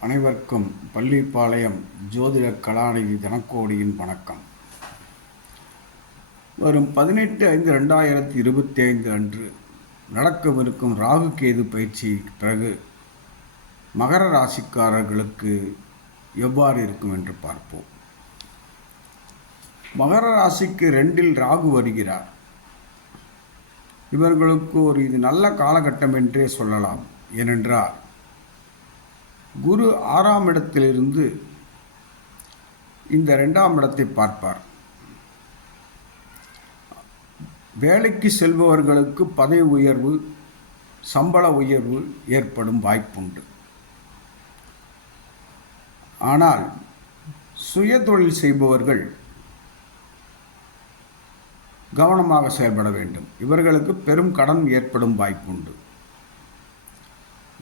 அனைவருக்கும் பள்ளிப்பாளையம் ஜோதிட கலாநிதி தனக்கோடியின் வணக்கம். வரும் பதினெட்டு ஐந்து ரெண்டாயிரத்தி இருபத்தி ஐந்து அன்று நடக்கவிருக்கும் ராகு கேது பயிற்சிக்கு பிறகு மகர ராசிக்காரர்களுக்கு எவ்வாறு இருக்கும் என்று பார்ப்போம். மகர ராசிக்கு ரெண்டில் ராகு வருகிறார். இவர்களுக்கு ஒரு இது நல்ல காலகட்டம் என்றே சொல்லலாம். ஏனென்றால் குரு ஆறாம் இடத்திலிருந்து இந்த ரெண்டாம் இடத்தை பார்ப்பார். வேலைக்கு செல்பவர்களுக்கு பதவி உயர்வு சம்பள உயர்வு ஏற்படும் வாய்ப்புண்டு. ஆனால் சுய தொழில் செய்பவர்கள் கவனமாக செயல்பட வேண்டும். இவர்களுக்கு பெரும் கடன் ஏற்படும் வாய்ப்புண்டு.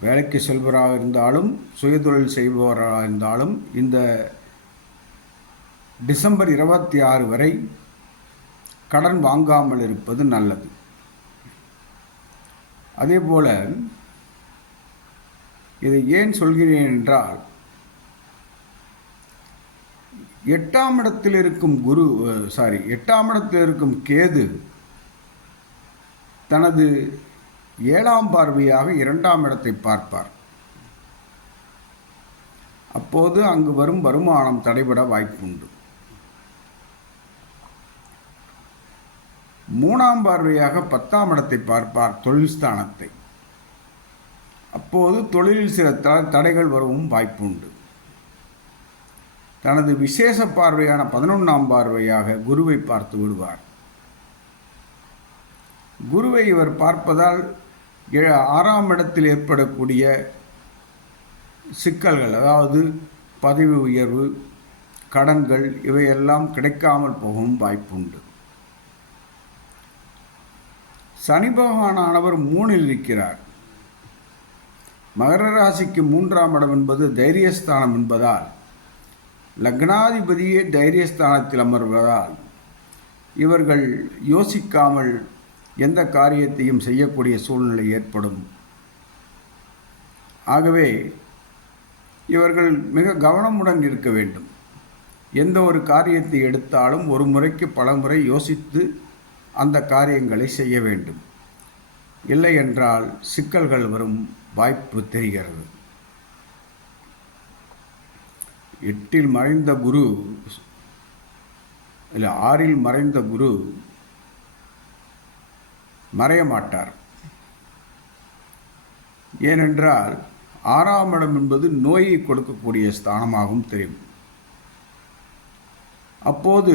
வேலைக்கு செல்பவராக இருந்தாலும் சுயதொழில் செய்பவராக இருந்தாலும் இந்த டிசம்பர் இருபத்தி ஆறு வரை கடன் வாங்காமல் இருப்பது நல்லது. அதே போல் இதை ஏன் சொல்கிறேன் என்றால் எட்டாம் இடத்தில் இருக்கும் குரு சாரி எட்டாம் இடத்தில் இருக்கும் கேது தனது ஏழாம் பார்வையாக இரண்டாம் இடத்தை பார்ப்பார். அப்போது அங்கு வரும் வருமானம் தடைபட வாய்ப்புண்டு. மூணாம் பார்வையாக பத்தாம் இடத்தை பார்ப்பார் தொழில் ஸ்தானத்தை. அப்போது தொழிலில் சில த தடைகள் வரவும் வாய்ப்புண்டு. தனது விசேஷ பார்வையான பதினொன்றாம் பார்வையாக குருவை பார்த்து விடுவார். குருவை இவர் பார்ப்பதால் ஆறாம் இடத்தில் ஏற்படக்கூடிய சிக்கல்கள் அதாவது பதவி உயர்வு கடன்கள் இவையெல்லாம் கிடைக்காமல் போகவும் வாய்ப்புண்டு. சனி பகவானானவர் மூணில் இருக்கிறார். மகர ராசிக்கு மூன்றாம் இடம் என்பது தைரியஸ்தானம் என்பதால் லக்னாதிபதியே தைரியஸ்தானத்தில் அமர்வதால் இவர்கள் யோசிக்காமல் எந்த காரியத்தையும் செய்யக்கூடிய சூழ்நிலை ஏற்படும். ஆகவே இவர்கள் மிக கவனமுடன் இருக்க வேண்டும். எந்த ஒரு காரியத்தை எடுத்தாலும் ஒரு முறைக்கு பல முறை யோசித்து அந்த காரியங்களை செய்ய வேண்டும். இல்லை என்றால் சிக்கல்கள் வரும் வாய்ப்பு தெரிகிறது. எட்டில் மறைந்த குரு இல்லை ஆறில் மறைந்த குரு மறைய மாட்டார் ஏனென்றால் ஆறாம் இடம் என்பது நோயை கொடுக்கக்கூடிய ஸ்தானமாகவும் தெரியும். அப்போது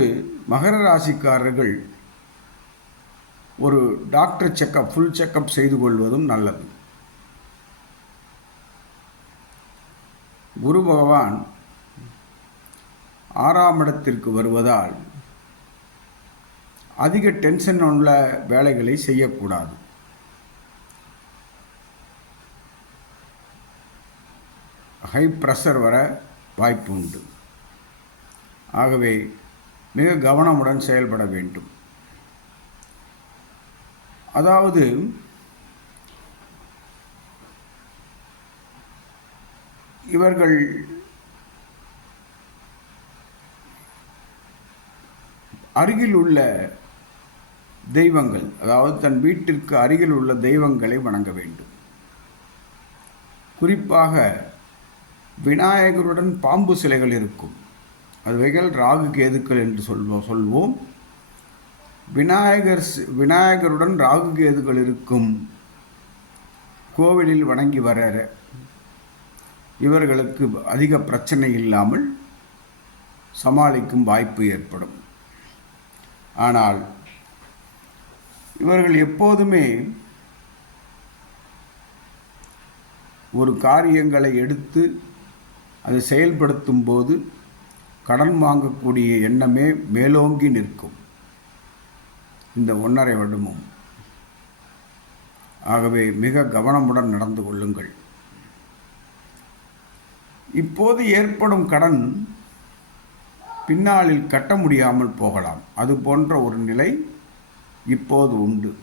மகர ராசிக்காரர்கள் ஒரு டாக்டர் செக்கப் ஃபுல் செக்கப் செய்து கொள்வதும் நல்லது. குரு பகவான் ஆறாம் இடத்திற்கு வருவதால் அதிக டென்ஷன் உள்ள வேலைகளை செய்யக்கூடாது. ஹை ப்ரெஷர் வர வாய்ப்பு உண்டு. ஆகவே மிக கவனமுடன் செயல்பட வேண்டும். அதாவது இவர்கள் அருகில் உள்ள தெய்வங்கள் அதாவது தன் வீட்டிற்கு அருகில் உள்ள தெய்வங்களை வணங்க வேண்டும். குறிப்பாக விநாயகருடன் பாம்பு சிலைகள் இருக்கும். அதுவைகள் ராகு கேதுக்கள் என்று சொல்வோம் சொல்வோம். விநாயகர் விநாயகருடன் ராகு கேதுகள் இருக்கும். கோவிலில் வணங்கி வர இவர்களுக்கு அதிக பிரச்சனை இல்லாமல் சமாளிக்கும் வாய்ப்பு ஏற்படும். ஆனால் இவர்கள் எப்போதுமே ஒரு காரியங்களை எடுத்து அதை செயல்படுத்தும் போது கடன் வாங்கக்கூடிய எண்ணமே மேலோங்கி நிற்கும். இந்த ஒன்றரை வருடமும். ஆகவே மிக கவனமுடன் நடந்து கொள்ளுங்கள். இப்போது ஏற்படும் கடன் பின்னாளில் கட்ட முடியாமல் போகலாம். அது போன்ற ஒரு நிலை இப்போது உண்டு.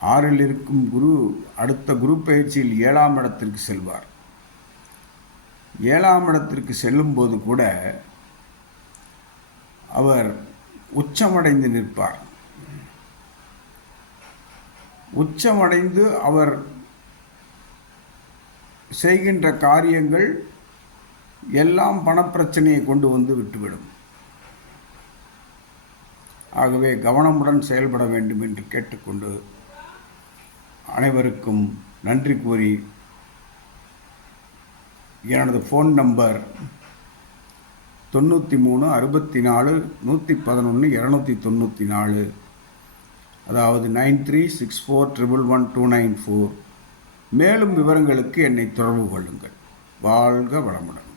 ஆறில் இருக்கும் குரு அடுத்த குரு பயிற்சியில் ஏழாம் இடத்திற்கு செல்வார். ஏழாம் இடத்திற்கு செல்லும்போது கூட அவர் உச்சமடைந்து நிற்பார். உச்சமடைந்து அவர் செய்கின்ற காரியங்கள் எல்லாம் பணப்பிரச்சனையை கொண்டு வந்து விட்டுவிடும். ஆகவே கவனமுடன் செயல்பட வேண்டும் என்று கேட்டுக்கொண்டு அனைவருக்கும் நன்றி கூறி எனது ஃபோன் நம்பர் தொண்ணூற்றி மூணு அறுபத்தி நாலு நூற்றி பதினொன்று இரநூத்தி தொண்ணூற்றி நாலு அதாவது nine three six four triple one two nine four மேலும் விவரங்களுக்கு என்னை தொடர்பு கொள்ளுங்கள். வாழ்க வளமுடன்.